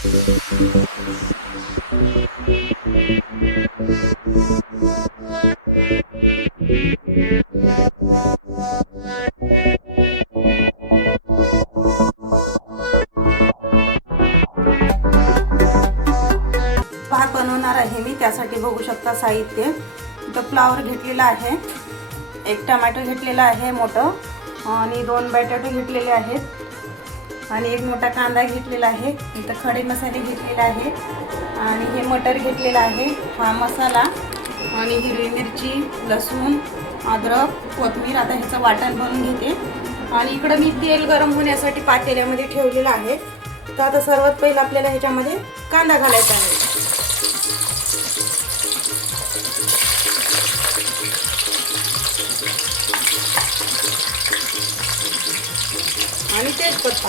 भात बनवणार आहे मी, त्यासाठी बघू शकता साहित्य. इथं फ्लावर घेतलेला आहे, एक टमाटर घेतलेला आहे मोठं, आणि 2 बटाटे घेतलेले आहेत, आणि एक मोठा कांदा घेतलेला आहे. इथं खडे मसाले घेतलेले आहे, आणि हे मटर घेतलेलं आहे, हा मसाला, आणि हिरवी मिरची, लसूण, अद्रक, कोथिंबीर. आता ह्याचं वाटण बनवून घेते. आणि इकडं मी तेल गरम होण्यासाठी पातेल्यामध्ये ठेवलेलं आहे. तर आता सर्वात पहिलं आपल्याला ह्याच्यामध्ये कांदा घालायचा आहे. आणि तेजपत्ता,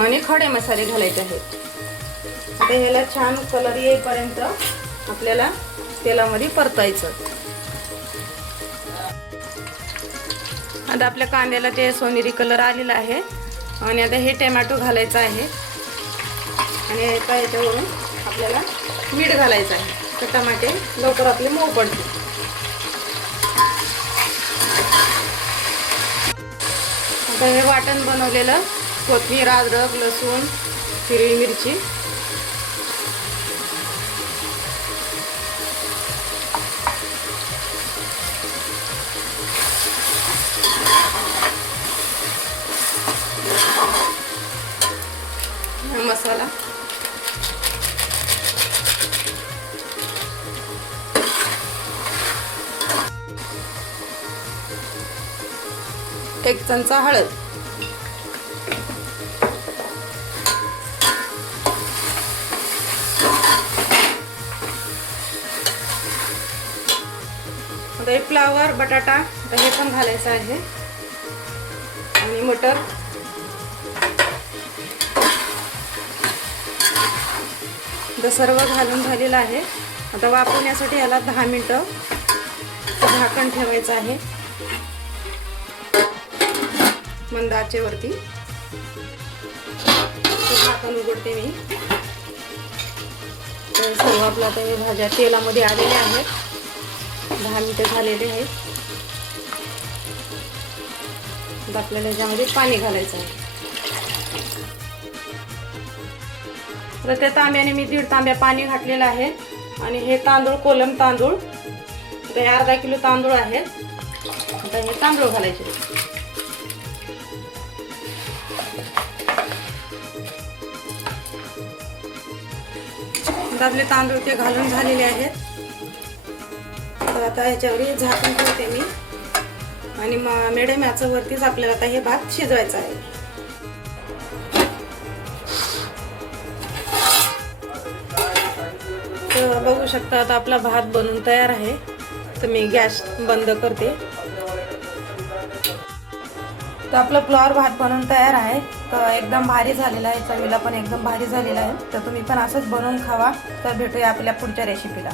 आणि खडे मसाले घालायचे आहेत. आता ह्याला छान कलर येईपर्यंत आपल्याला तेलामध्ये परतायचं. आता आपल्या कांद्याला ते सोनेरी कलर आलेला आहे. आणि आता हे टोमॅटो घालायचं आहे, आणि आता याच्यावरून आपल्याला मीठ घालायचं आहे, तर टमाटे लवकर आपले मऊ पडतील. आता हे वाटण बनवलेलं कोथिंबीर, अद्रक, लसूण, हिरवी मिरची, मसाला, एक चमचा हळद, आता फ्लावर, बटाटा हे पण घालायचं आहे, आणि मटर. आता सर्व घालून झालेलं आहे. आता वाफवण्यासाठी याला 10 मिनिटं झाकण ठेवायचं आहे मंद आचेवरती. झाकण उघडते मी. तर सर्व आपल्या आता भाज्या तेलामध्ये आलेल्या आहेत. 10 मिनिटं झालेले आहेत. आता आपल्याला याच्यामध्ये पाणी घालायचं आहे. तर त्या तांब्याने मी 1.5 तांब्या पाणी घातलेलं आहे. आणि हे तांदूळ कोलम तांदूळ, ते अर्धा किलो तांदूळ आहेत. आता हे तांदूळ घालायचे. आपले तांदूळ ते घालून झालेले आहेत. तर आता याच्यावर झाकण ठेवते मी, आणि मिडियम आचेवरतीच आपल्याला आता हे भात शिजवायचा आहे. तर बघू शकता आता आपला भात बनवून तयार आहे. तर मी गॅस बंद करते. तर आपलं फ्लॉवर भात बनवून तयार आहे. तर एकदम भारी झालेला आहे, चवीला पण एकदम भारी झालेला आहे. तर तुम्ही पण असंच बनवून खावा. तर भेटूया आपल्या पुढच्या रेसिपीला.